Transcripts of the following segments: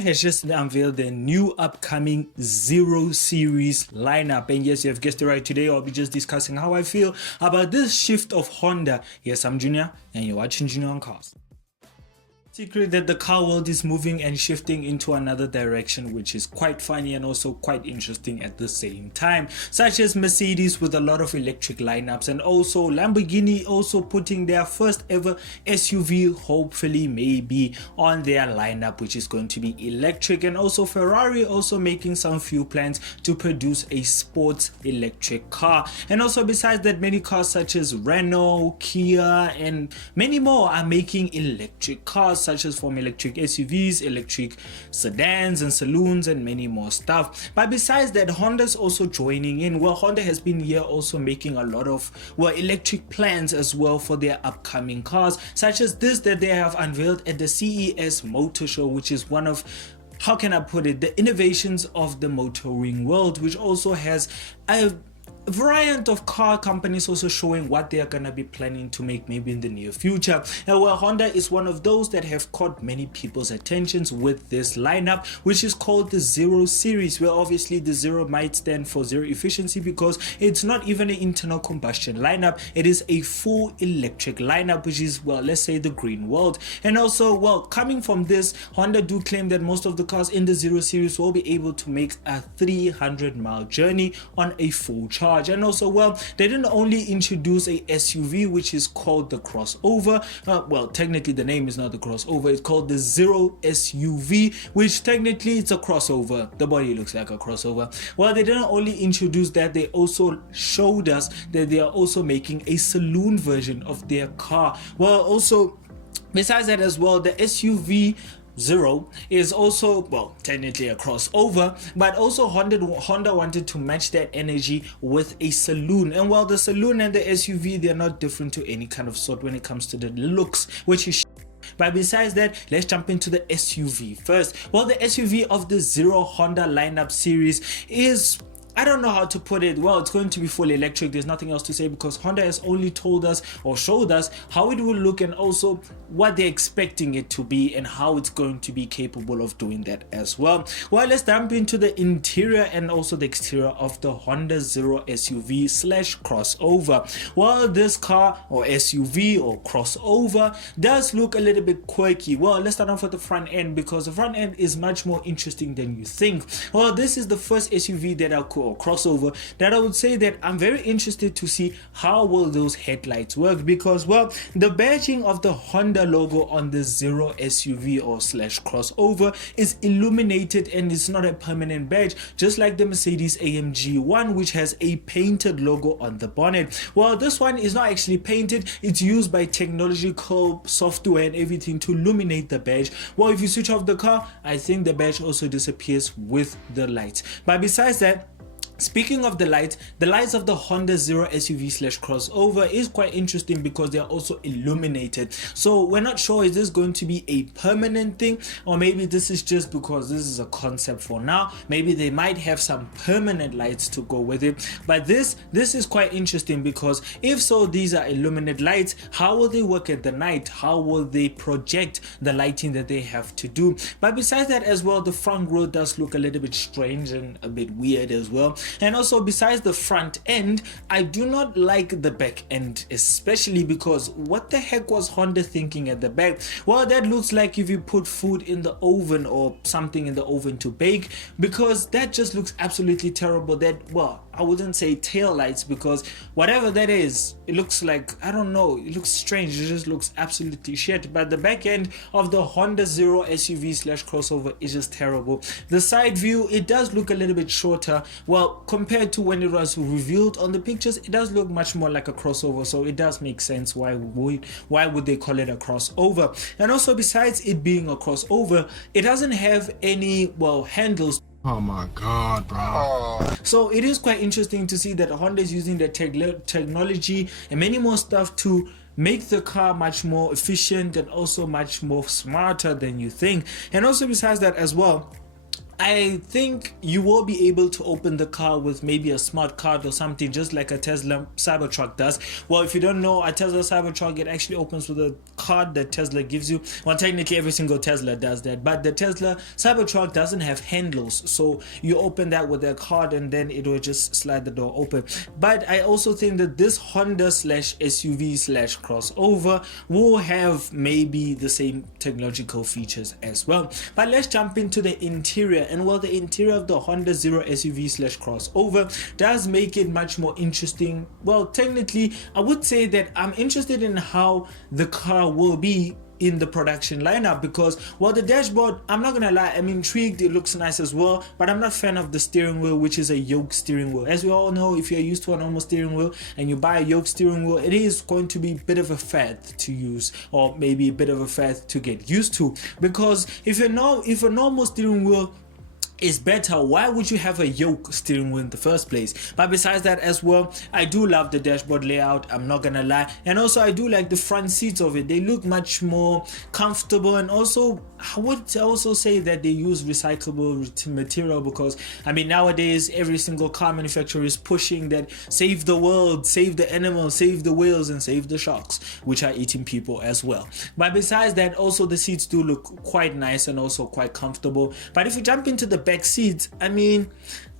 has just unveiled the new upcoming Zero Series lineup. And yes, you have guessed it right, today I'll be just discussing how I feel about this shift of Honda. Yes, I'm Junior, and you're watching Junior on Cars. Secret that the car world is moving and shifting into another direction, which is quite funny and also quite interesting at the same time, such as Mercedes with a lot of electric lineups, and also Lamborghini also putting their first ever SUV, hopefully maybe, on their lineup, which is going to be electric, and also Ferrari also making some few plans to produce a sports electric car. And also besides that, many cars such as Renault, Kia, and many more are making electric cars, such as from electric SUVs, electric sedans and saloons, and many more stuff. But besides that, Honda's also joining in. Well, Honda has been here also making a lot of electric plans as well for their upcoming cars, such as this that they have unveiled at the CES Motor Show, which is one of, how can I put it, the innovations of the motoring world, which also has a variant of car companies also showing what they are gonna be planning to make maybe in the near future. And well, Honda is one of those that have caught many people's attentions with this lineup, which is called the Zero Series, where obviously the zero might stand for zero efficiency because it's not even an internal combustion lineup, it is a full electric lineup, which is, well, let's say the green world. And also, well, coming from this, Honda do claim that most of the cars in the Zero Series will be able to make a 300-mile journey on a full charge. And also, well, they didn't only introduce a SUV, which is called the crossover. Well, technically the name is not the crossover, it's called the Zero SUV, which technically it's a crossover. The body looks like a crossover. Well, they didn't only introduce that, they also showed us that they are also making a saloon version of their car. Well, also besides that as well, the SUV Zero is also, well, technically a crossover, but also Honda wanted to match that energy with a saloon. And while the saloon and the SUV, they're not different to any kind of sort when it comes to the looks, which is but besides that, let's jump into the SUV first. Well, the SUV of the Zero Honda lineup series is, I don't know how to put it. Well, it's going to be fully electric. There's nothing else to say because Honda has only told us or showed us how it will look and also what they're expecting it to be and how it's going to be capable of doing that as well. Well, let's jump into the interior and also the exterior of the Honda Zero SUV slash crossover. Well, this car or SUV or crossover does look a little bit quirky. Well, let's start off with the front end because the front end is much more interesting than you think. Well, this is the first SUV that I could, or crossover, that I would say that I'm very interested to see how will those headlights work, because, well, the badging of the Honda logo on the Zero SUV or slash crossover is illuminated and it's not a permanent badge, just like the Mercedes AMG one, which has a painted logo on the bonnet. Well, this one is not actually painted, it's used by technological software and everything to illuminate the badge. Well, if you switch off the car, I think the badge also disappears with the lights. But besides that, speaking of the lights of the Honda Zero SUV slash crossover is quite interesting because they are also illuminated. So we're not sure, is this going to be a permanent thing, or maybe this is just because this is a concept for now. Maybe they might have some permanent lights to go with it. But this is quite interesting because if so, these are illuminated lights. How will they work at the night? How will they project the lighting that they have to do? But besides that as well, the front grille does look a little bit strange and a bit weird as well. And also besides the front end, I do not like the back end, especially because what the heck was Honda thinking at the back? Well, that looks like if you put food in the oven or something in the oven to bake, because that just looks absolutely terrible. That, well, I wouldn't say tail lights, because whatever that is, it looks like, I don't know, it looks strange, it just looks absolutely shit. But the back end of the Honda Zero SUV slash crossover is just terrible. The side view, it does look a little bit shorter. Well, compared to when it was revealed on the pictures, it does look much more like a crossover, so it does make sense why would they call it a crossover. And also besides it being a crossover, it doesn't have any, well, handles. Oh my god, bro. So it is quite interesting to see that Honda is using the technology and many more stuff to make the car much more efficient and also much more smarter than you think. And also besides that as well, I think you will be able to open the car with maybe a smart card or something, just like a Tesla Cybertruck does. Well, if you don't know, a Tesla Cybertruck, it actually opens with a card that Tesla gives you. Well, technically every single Tesla does that, but the Tesla Cybertruck doesn't have handles, so you open that with a card and then it will just slide the door open. But I also think that this Honda slash SUV slash crossover will have maybe the same technological features as well. But let's jump into the interior. And while the interior of the Honda Zero SUV slash crossover does make it much more interesting, well, technically I would say that I'm interested in how the car will be in the production lineup, because while the dashboard, I'm not gonna lie, I'm intrigued, it looks nice as well, but I'm not a fan of the steering wheel, which is a yoke steering wheel. As we all know, if you're used to a normal steering wheel and you buy a yoke steering wheel, it is going to be a bit of a fad to use, or maybe a bit of a fad to get used to, because if a normal steering wheel is better, why would you have a yoke steering wheel in the first place? But besides that as well, I do love the dashboard layout, I'm not gonna lie, and also I do like the front seats of it. They look much more comfortable, and also I would also say that they use recyclable material, because I mean nowadays every single car manufacturer is pushing that save the world, save the animals, save the whales, and save the sharks, which are eating people as well. But besides that, also the seats do look quite nice and also quite comfortable. But if you jump into the back seats, I mean,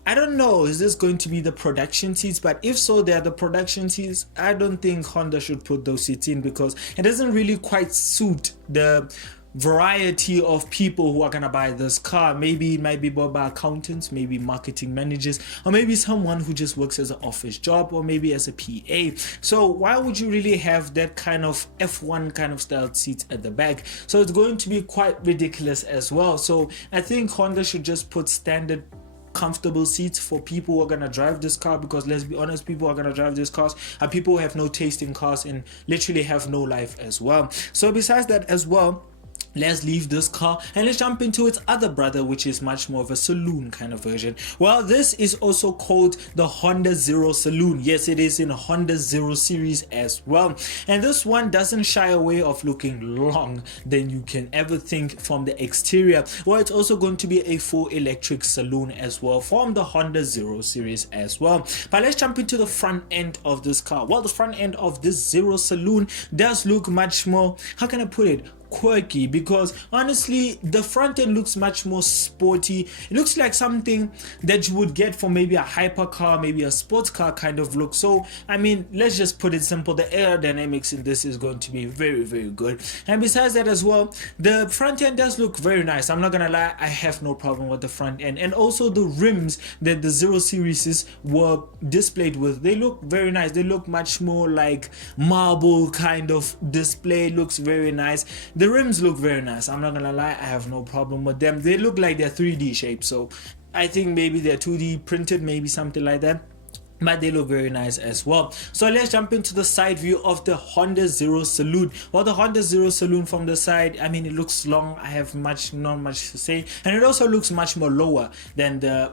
I don't know, is this going to be the production seats? But if so, they're the production seats. I don't think Honda should put those seats in, because it doesn't really quite suit the variety of people who are gonna buy this car. Maybe it might be bought by accountants, maybe marketing managers, or maybe someone who just works as an office job, or maybe as a PA. So why would you really have that kind of F1 kind of style seats at the back? So it's going to be quite ridiculous as well. So I think Honda should just put standard comfortable seats for people who are gonna drive this car, because let's be honest, people who are gonna drive this cars are people who have no taste in cars and literally have no life as well. So besides that as well, let's leave this car and let's jump into its other brother, which is much more of a saloon kind of version. Well, this is also called the Honda Zero Saloon. Yes, it is in a Honda Zero series as well, and this one doesn't shy away of looking long than you can ever think from the exterior. Well, it's also going to be a full electric saloon as well from the Honda Zero series as well. But let's jump into the front end of this car. Well, the front end of this Zero Saloon does look much more, how can I put it, quirky, because honestly the front end looks much more sporty. It looks like something that you would get for maybe a hypercar, maybe a sports car kind of look. So I mean, let's just put it simple, the aerodynamics in this is going to be very, very good. And besides that as well, the front end does look very nice. I'm not gonna lie, I have no problem with the front end. And also the rims that the Zero series were displayed with, they look very nice. They look much more like marble kind of display. Looks very nice. The rims look very nice. I'm not gonna lie, I have no problem with them. They look like they're 3D shaped, so I think maybe they're 2D printed, maybe something like that, but they look very nice as well. So let's jump into the side view of the Honda Zero Saloon. Well, the Honda Zero Saloon from the side, I mean, it looks long. I have not much to say, and it also looks much more lower than the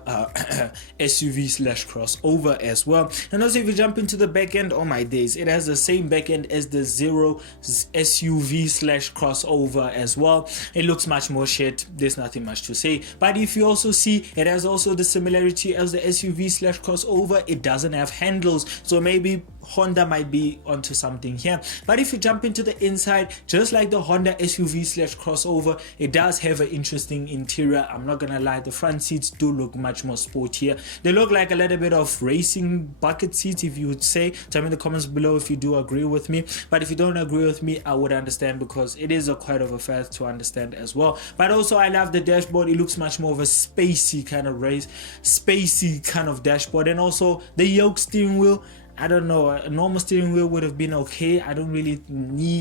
SUV slash crossover as well. And also if you jump into the back end, oh my days, it has the same back end as the Zero SUV slash crossover as well. It looks much more shit. There's nothing much to say. But if you also see, it has also the similarity as the SUV slash crossover. It doesn't have handles, so maybe Honda might be onto something here. But if you jump into the inside, just like the Honda SUV slash crossover, it does have an interesting interior. I'm not gonna lie, the front seats do look much more sportier. They look like a little bit of racing bucket seats, if you would say. Tell me in the comments below if you do agree with me. But if you don't agree with me, I would understand, because it is a quite of a fact to understand as well. But also I love the dashboard. It looks much more of a spacey kind of dashboard. And also the yoke steering wheel, I don't know, a normal steering wheel would have been okay. I don't really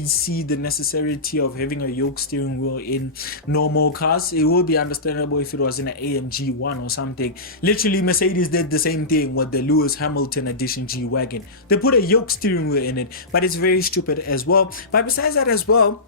see the necessity of having a yoke steering wheel in normal cars. It would be understandable if it was in an AMG 1 or something. Literally, Mercedes did the same thing with the Lewis Hamilton edition G-Wagon. They put a yoke steering wheel in it, but it's very stupid as well. But besides that as well,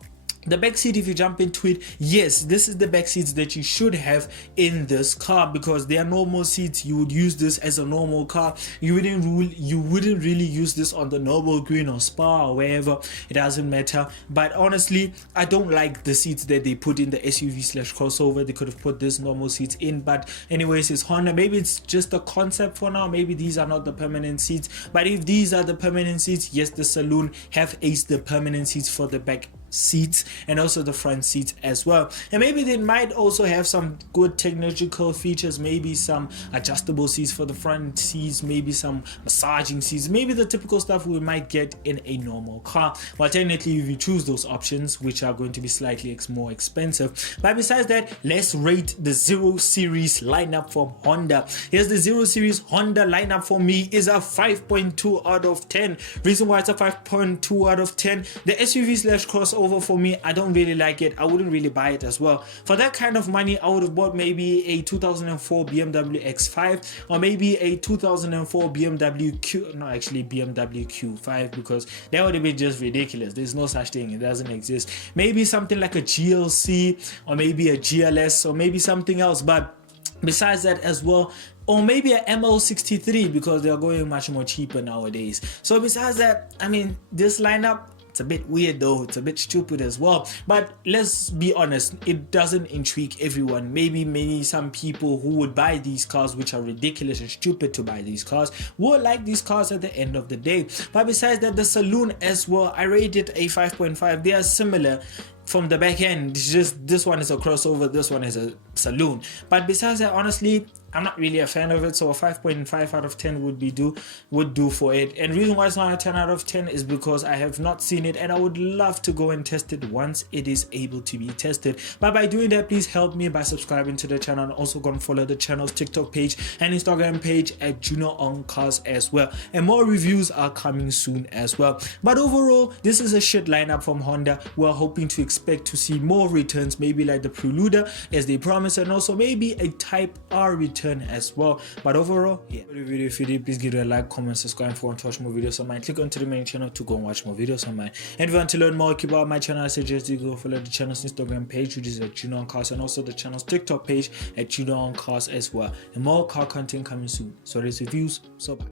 The back seat, if you jump into it, yes, this is the back seats that you should have in this car, because they are normal seats. You would use this as a normal car. You wouldn't really use this on the Noble Green or Spa or wherever. It doesn't matter. But honestly, I don't like the seats that they put in the SUV/crossover. They could have put this normal seats in. But anyways, it's Honda. Maybe it's just a concept for now. Maybe these are not the permanent seats. But if these are the permanent seats, yes, the Saloon have aced the permanent seats for the back seats and also the front seats as well. And maybe they might also have some good technological features, maybe some adjustable seats for the front seats, maybe some massaging seats, maybe the typical stuff we might get in a normal car. Well, technically, if you choose those options, which are going to be slightly more expensive. But besides that, let's rate the 0 Series lineup from Honda. Here's the 0 Series Honda lineup. For me is a 5.2 out of 10. Reason why it's a 5.2 out of 10, the SUV/crossover for me, I don't really like it. I wouldn't really buy it as well. For that kind of money, I would have bought maybe a 2004 BMW X5 or maybe a 2004 BMW Q5, because that would have been just ridiculous. There's no such thing. It doesn't exist. Maybe something like a GLC or maybe a GLS or maybe something else. But besides that as well, or maybe a ML63, because they're going much more cheaper nowadays. So besides that, I mean, this lineup, it's a bit weird though, it's a bit stupid as well. But let's be honest, it doesn't intrigue everyone. Maybe some people who would buy these cars, which are ridiculous and stupid to buy these cars, will like these cars at the end of the day. But besides that, the Saloon as well, I rated a 5.5. They are similar from the back end. It's just this one is a crossover, this one is a Saloon. But besides that, honestly, I'm not really a fan of it, so a 5.5 out of 10 would do for it. And the reason why it's not a 10 out of 10 is because I have not seen it and I would love to go and test it once it is able to be tested. But by doing that, please help me by subscribing to the channel, and also go and follow the channel's TikTok page and Instagram page at Junior on Cars as well. And more reviews are coming soon as well. But overall, this is a shit lineup from Honda. We're hoping to expect to see more returns, maybe like the Prelude as they promised, and also maybe a Type R return as well. But overall, yeah. For the video, if you did, please give it a like, comment, subscribe. If you want to watch more videos on mine, click onto the main channel to go and watch more videos on mine. And if you want to learn more about my channel, I suggest you go follow the channel's Instagram page, which is at Junior on Cars, and also the channel's TikTok page at Junior on Cars as well. And more car content coming soon. So there's reviews. So bye.